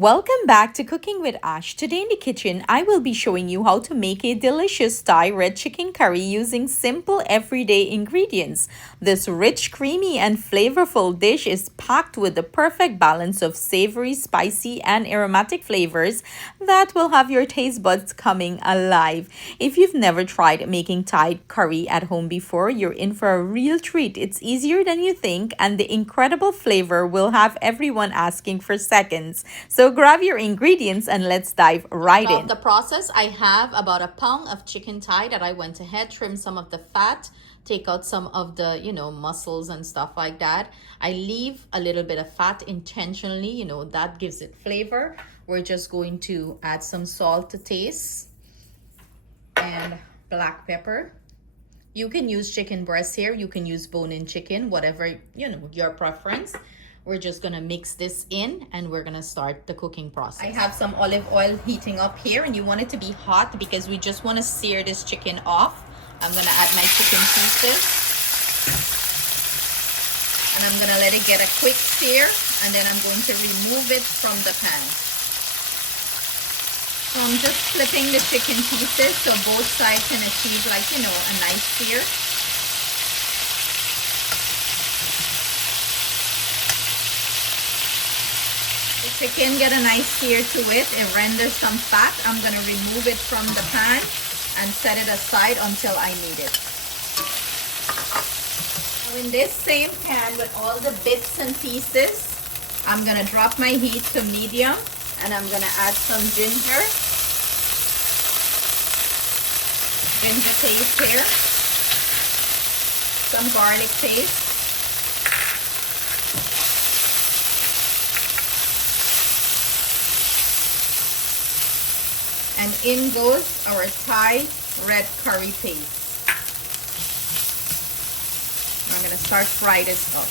Welcome back to Cooking with Ash. Today in the kitchen, I will be showing you how to make a delicious Thai red chicken curry using simple everyday ingredients. This rich, creamy, and flavorful dish is packed with the perfect balance of savory, spicy, and aromatic flavors that will have your taste buds coming alive. If you've never tried making Thai curry at home before, you're in for a real treat. It's easier than you think, and the incredible flavor will have everyone asking for seconds. So grab your ingredients and let's dive right in. The process, I have about a pound of chicken thigh that I went ahead, trim some of the fat, take out some of the, muscles and stuff like that. I leave a little bit of fat intentionally, that gives it flavor. We're just going to add some salt to taste and black pepper. You can use chicken breast here. You can use bone-in chicken, whatever, your preference. We're just gonna mix this in and we're gonna start the cooking process. I have some olive oil heating up here, and you want it to be hot because we just want to sear this chicken off. I'm gonna add my chicken pieces and I'm gonna let it get a quick sear, and then I'm going to remove it from the pan. So I'm just flipping the chicken pieces so both sides can achieve a nice sear. Chicken get a nice sear to it. It renders some fat. I'm going to remove it from the pan and set it aside until I need it. Now in this same pan with all the bits and pieces, I'm going to drop my heat to medium, and I'm going to add some ginger paste here, some garlic paste, and in goes our Thai red curry paste. I'm gonna start fry this up.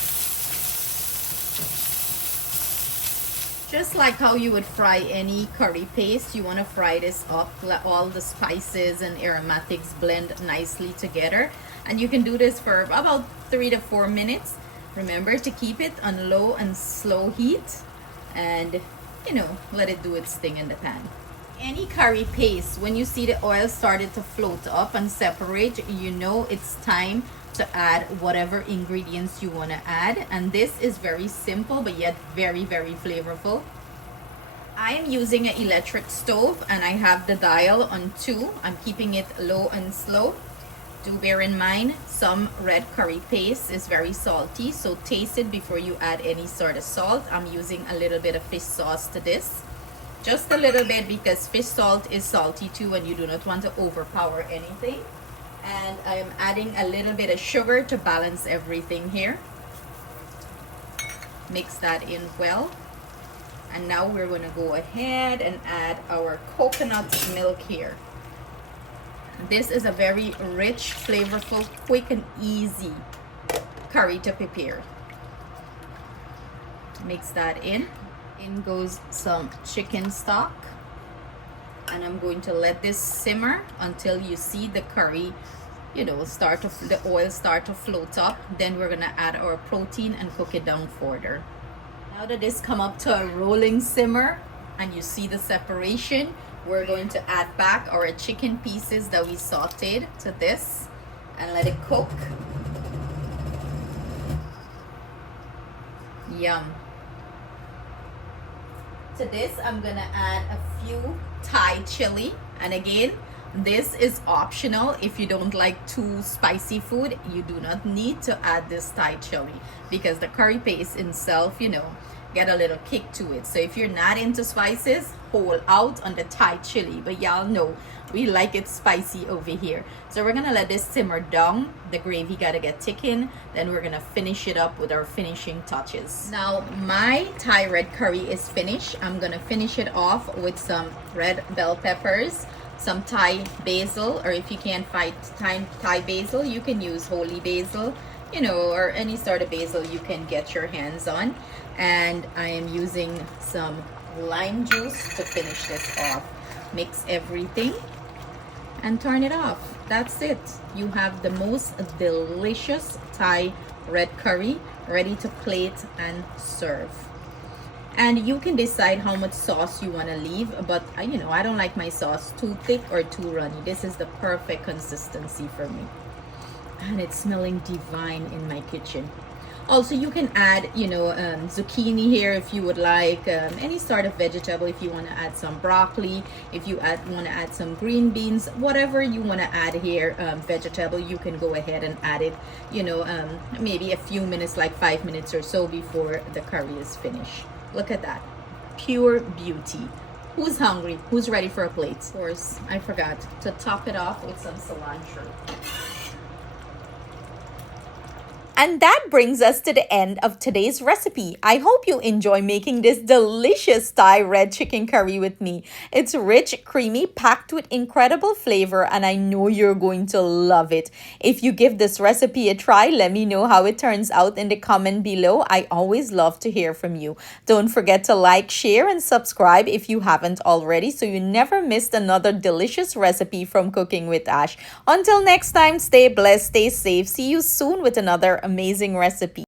Just like how you would fry any curry paste, you wanna fry this up. Let all the spices and aromatics blend nicely together. And you can do this for about 3 to 4 minutes. Remember to keep it on low and slow heat, and let it do its thing in the pan. Any curry paste, when you see the oil started to float up and separate, it's time to add whatever ingredients you want to add. And this is very simple but yet very, very flavorful. I am using an electric stove and I have the dial on 2. I'm keeping it low and slow. Do bear in mind, some red curry paste is very salty, so taste it before you add any sort of salt. I'm using a little bit of fish sauce to this. Just a little bit, because fish salt is salty too and you do not want to overpower anything. And I am adding a little bit of sugar to balance everything here. Mix that in well. And now we're going to go ahead and add our coconut milk here. This is a very rich, flavorful, quick and easy curry to prepare. Mix that in. In goes some chicken stock, and I'm going to let this simmer until you see the curry the oil start to float up. Then we're gonna add our protein and cook it down further. Now that this come up to a rolling simmer and you see the separation, we're going to add back our chicken pieces that we sauteed to this and let it cook. Yum. To this, I'm gonna add a few Thai chili, and again, this is optional. If you don't like too spicy food, you do not need to add this Thai chili, because the curry paste itself, get a little kick to it. So if you're not into spices, hold out on the Thai chili, but y'all know we like it spicy over here. So we're gonna let this simmer down. The gravy gotta get thickened. Then we're gonna finish it up with our finishing touches. Now my Thai red curry is finished. I'm gonna finish it off with some red bell peppers, some Thai basil, or if you can't find Thai basil, you can use holy basil, or any sort of basil you can get your hands on. And I am using some lime juice to finish this off. Mix everything and turn it off. That's it. You have the most delicious Thai red curry ready to plate and serve. And you can decide how much sauce you want to leave, but I don't like my sauce too thick or too runny. This is the perfect consistency for me, and it's smelling divine in my kitchen. Also, you can add zucchini here if you would like, any sort of vegetable. If you want to add some broccoli, if you want to add some green beans, whatever you want to add here, vegetable, you can go ahead and add it, maybe a few minutes, like 5 minutes or so before the curry is finished. Look at that, pure beauty. Who's hungry? Who's ready for a plate? Of course, I forgot to top it off with some cilantro. And that brings us to the end of today's recipe. I hope you enjoy making this delicious Thai red chicken curry with me. It's rich, creamy, packed with incredible flavor, and I know you're going to love it. If you give this recipe a try, let me know how it turns out in the comment below. I always love to hear from you. Don't forget to like, share, and subscribe if you haven't already so you never missed another delicious recipe from Cooking with Ash. Until next time, stay blessed, stay safe. See you soon with another amazing recipe.